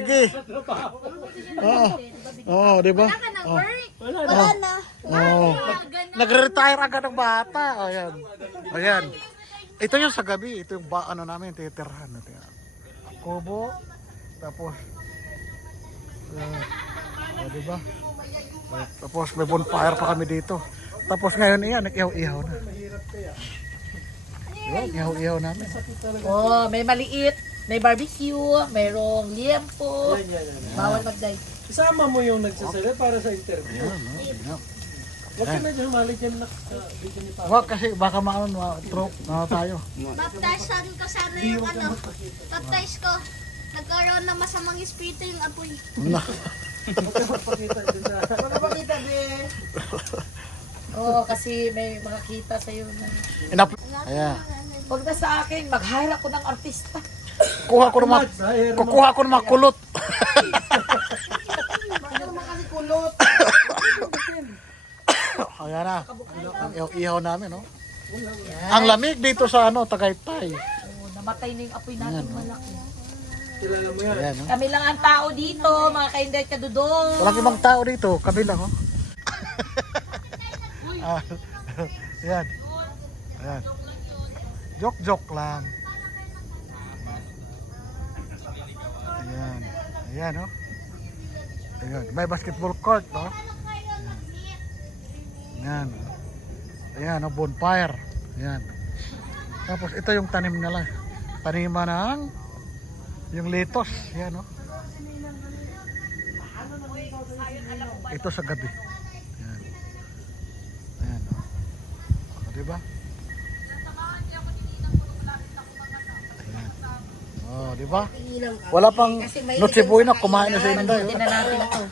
Sige. Di ba? Wala ka ng work. Wala na. Nagre-retire agad ng bata. Ayan. Ayan. Ito yung sa gabi. Ito yung ano namin, titirhan natin. Kubo. Tapos, di ba? Tapos may bonfire pa kami dito. Tapos ngayon iyan, nag-ihaw-ihaw na. Diba? Ihaw-ihaw namin. Oh, may maliit. May barbecue. Mayroong liempo. Bawal mag-dive. Isama mo yung nagsasalit para sa interview. Huwag ka na dyan humali dyan na video ni Papa. Wag kasi baka ma-stroke na tayo. Baptizean ko sana yung ano. Baptize ko. Nagkaroon ng masamang espiritu yung apoy. Pakita dyan sa... Magpapakita din. Oo, kasi may makakita sa'yo na. Ayan. Huwag na sa akin, mag-hire ako ng artista. Kukuha ko ng mga kulot. Kasi kulot. Ayan na. Ang ihaw namin, no? Ang lamig dito sa Tagaytay. Oo, namatay na yung apoy natin malaki. Kilala mo yan. Ayan, no? Kami lang ang tao dito, mga kainday kadudong. Walang ibang tao dito. Kami lang, oh. Ayan. Ayan. Joke-joke lang. Ayan. Ayan, oh. Ayan. May basketball court, no? Ayan. Ayan, oh, bonfire. Ayan. Tapos ito yung tanim nila. Taniman ng yung lettuce. Ayan, oh. Ito sa gabi. Ayan. Ayan, oh. Diba? Ayan. Oh, diba? Wala pang Noche Buena, kumain na sa inanday. Hindi na natin ito.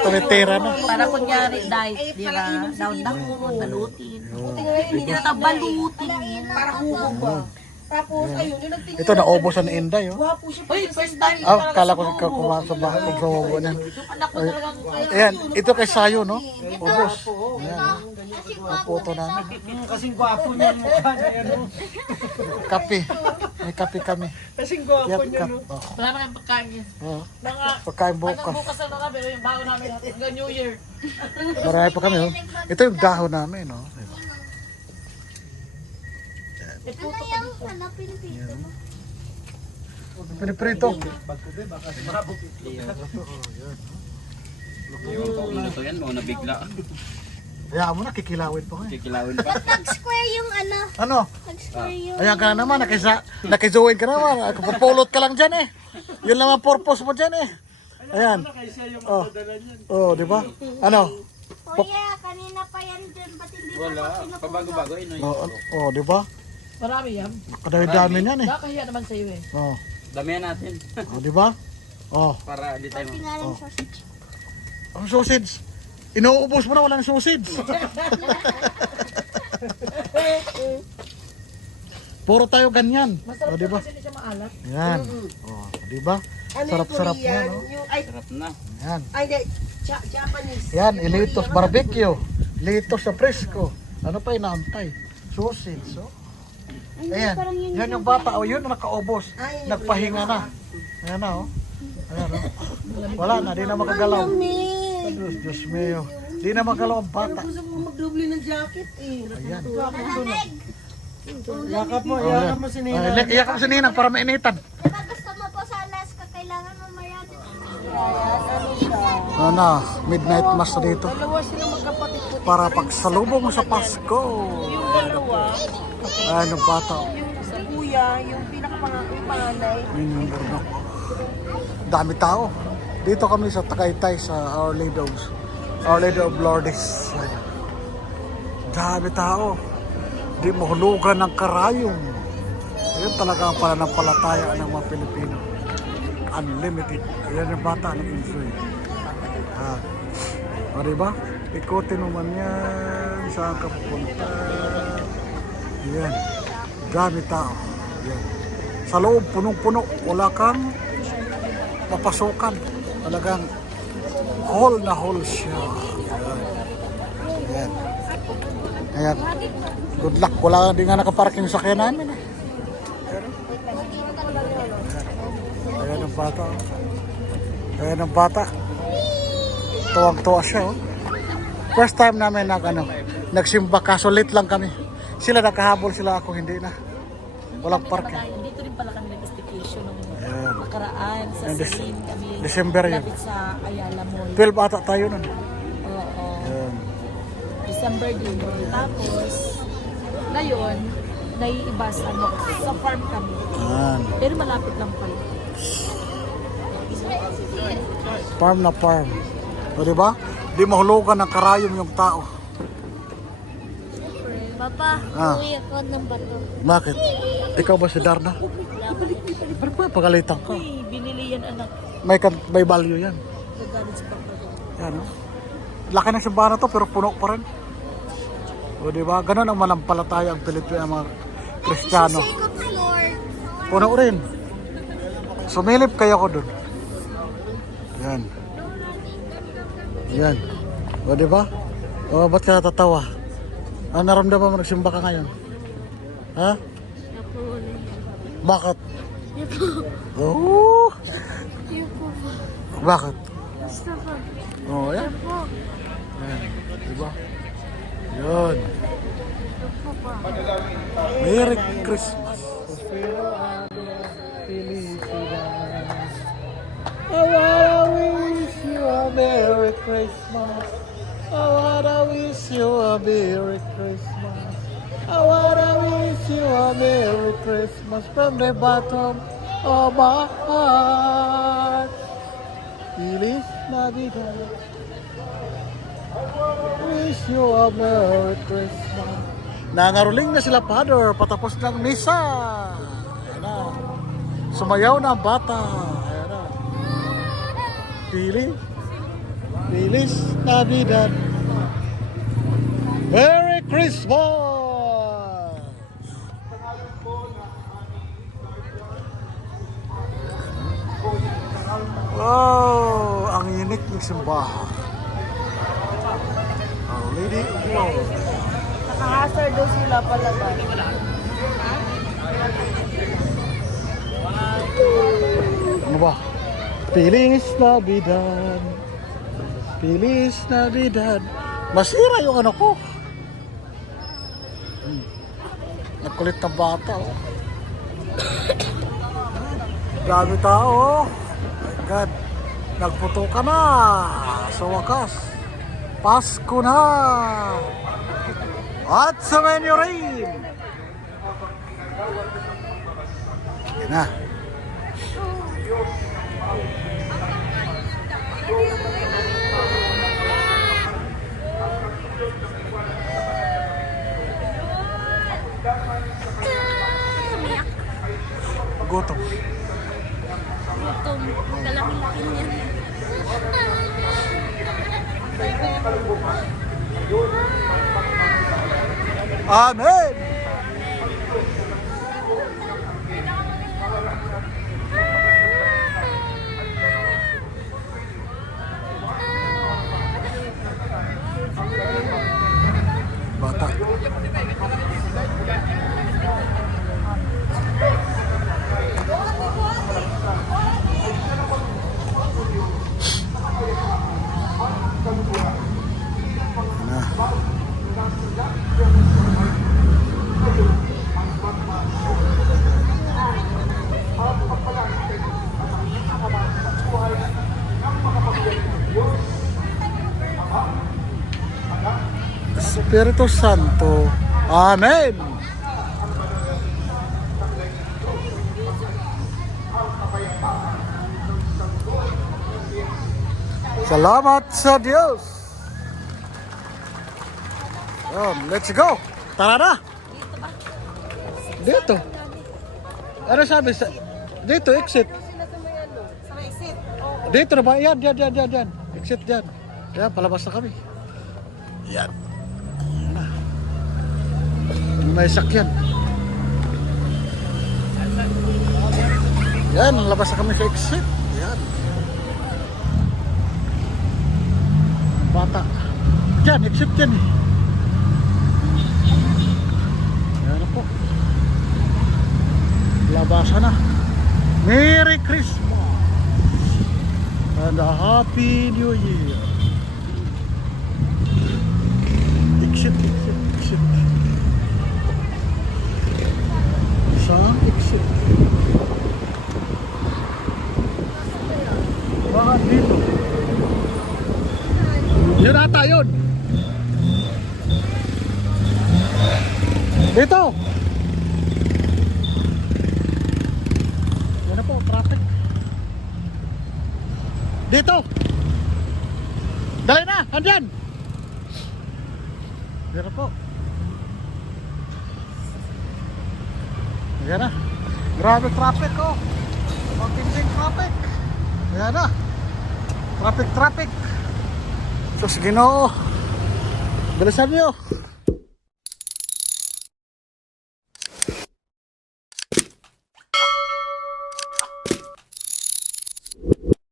Tumitira na. Para kunyari, diet, di ba? Daon-daon, balutin. Hindi na tayo balutin. Para hugog ba? Tapos, ayun, yung nagtingin. Ito naubos na inday, oh. Uy, first time. Kala ko ikaw kumain sa bahay kung sumubo niya. Yung anak ko talagang Ayan, ito kay Sayo, no? Ubos. Ayan, ang puto namin. Kasing gwapo niya yung mukha na yan. oh. Kape. May kape kami. Kasing gwapo Yap, niya. kap. no? Oh. wala na kayong pagkain niya. Oh. Mga, Pagkain hanggang bukas. bukas na lang pero yung bago namin hanggang New Year. Marami pa kami, oh. Ito yung dahon namin, no? Eh, puto Ano yung ano, pinipito mo? Piniprito. Ito yan, mga nabigla. Hayaan mo na, kikilawin pa ngayon. Kikilawin pa. Nag-square yung ano. Ano? Nag-square yung... Ayan ka na naman, nakijoin ka naman. Papulot ka lang dyan, eh. Yun lang ang purpose mo dyan, eh. Ayan. Kaysa yung Oh. madala niyan. Oh, di ba? Ano? Kuya, kanina pa yan dyan. Ba't hindi mo Wala, pa pinupuno? pabago-bago yun. Oh, di ba? Marami yan. Kadami-dami niyan, eh. Nakahiya naman sa'yo eh. Oh, Damihan natin. oh di ba? Oh, Para di tayo Pati nga lang sausage. ang sausage. Inuubos mo na, walang sausage. Puro tayo ganyan. Masarap Oh, di ba? kasi hindi siya maalat. Yan. Oh, di ba? Sarap-sarap yan, oh. sarap na. Yan. Japanese. Yan, ilitos barbecue. Litos sa presko. Ano pa inaantay? Sausage, oh. Ayan. Yan yung bata, oh, yun nakaubos. Nagpahinga na. Ayan na, oh. Ayan, oh. Wala na, di na makagalaw. Diyos mio. Di na magalaw ang bata. Gusto mo mag-doble ng jacket eh. Ayan. Malamig. Yakap mo, Oh, yakap yan. mo si Nina. Iyak ako sa ninang para mainitan. Diba gusto mo po sa Alaska, kailangan mo mayroon. Ano na, midnight mass na dito. Dalawa sila magkapatid po. Para pagsalubong sa Pasko. Yung dalawa, Ayan yung bata. yung sa kuya, yung pinakapanganay. Yun yung burnok. Dami tao. Dito kami sa Tagaytay sa Our Lady of Lourdes. Dami tao. Di mahulugan ng karayong. Yan talaga ang pananampalataya ng mga Pilipino. Unlimited. Yan yung bata nag-enjoy. O diba? Ikutin mo man yan. Saan ka pupunta. Yan. Dami tao. Yan. Sa loob, punong-puno. Wala kang mapasukan. Talagang hall na hall siya. Ayan. Ayan. Good luck. Wala din nga nakaparking sa sakyan namin. Ayan ang bata. Oh. Ayan ang bata. Tuwang-tuwa siya. Oh. First time namin nagsimba kaso late lang kami. Sila nakahabol sila ako hindi na. Walang parking. Dito rin pala kami nag-staycation nung Ayan. nakaraan sa Ayan, Celine kami. December yun. Lapit sa Ayala Mall. 12 ata tayo nun. Oo. Ayan. December din. Tapos, ngayon, naiiba sa farm kami. Ayan. Pero malapit lang pala. Farm na farm. O diba? Di mahulugan ng karayom yung tao. Papa, Ah. uwi ako ng bato. Bakit? Ikaw ba si Darna? Ba't ba pagalitan ka? Uy, binili yan anak. May value yan. Nagalit sa papa. Yan o. Laki ng simbahan na to pero puno pa rin. O diba? Ganun ang manampalataya ang Pilipino, ang mga Kristiyano. Shake of the Lord. Puno rin. Sumilip kayo ko dun. Yan. Yan. O diba? O ba't ka natatawa? Ano naramdaman mo nagsimba ka ngayon? Ha? Bakit? Oh! Bakit? Oh, yan. Yan. Diba? Yun. Merry Christmas. I wanna wish you a Merry Christmas. I wanna wish you a Merry Christmas. I wanna wish you a Merry Christmas from the bottom of my heart. Feliz Navidad. Wish you a Merry Christmas. Nangaruling na sila, Father, patapos ng misa. Ayan na. Sumayaw na ang bata. Ayan na. Feliz Navidad. Merry Christmas. Wow, ang unique ng simbahan. Our Lady of Lord. Nakahasar daw sila palabas. Ano ba? Feliz Navidad. Feliz Navidad. Masira yung ano ko. Nagkulit na bata. Oh. Dami tao. Oh my God. Nagputo ka na. Sa wakas. Pasko na. At sa menu rin. Yan na. Gutom. Gutom. Kalaki-laki niya. Amen. Bata. Espiritu Santo. Amen. Salamat sa Diyos. Let's go. Tara na. Dito. Ano sabi? Dito, exit. Dito na ba? Yan. Exit yan. Yan, palabas na kami. Yan. May sakyan. Yan, labas na kami sa exit. Yan. Bata. Yan, exit yan eh. Yan po. Labasan na. Merry Christmas. And a Happy New Year. Exit, exit, exit. Isang exit. Bakit dito? Yun ata yun. Dito. Yan na po, traffic. Dito. Dali na, andyan. Yan na po. Ayan na. Grabe traffic oh. Matinding traffic. Ayan na. Traffic, traffic. Sus, Ginoo. Bilisan niyo.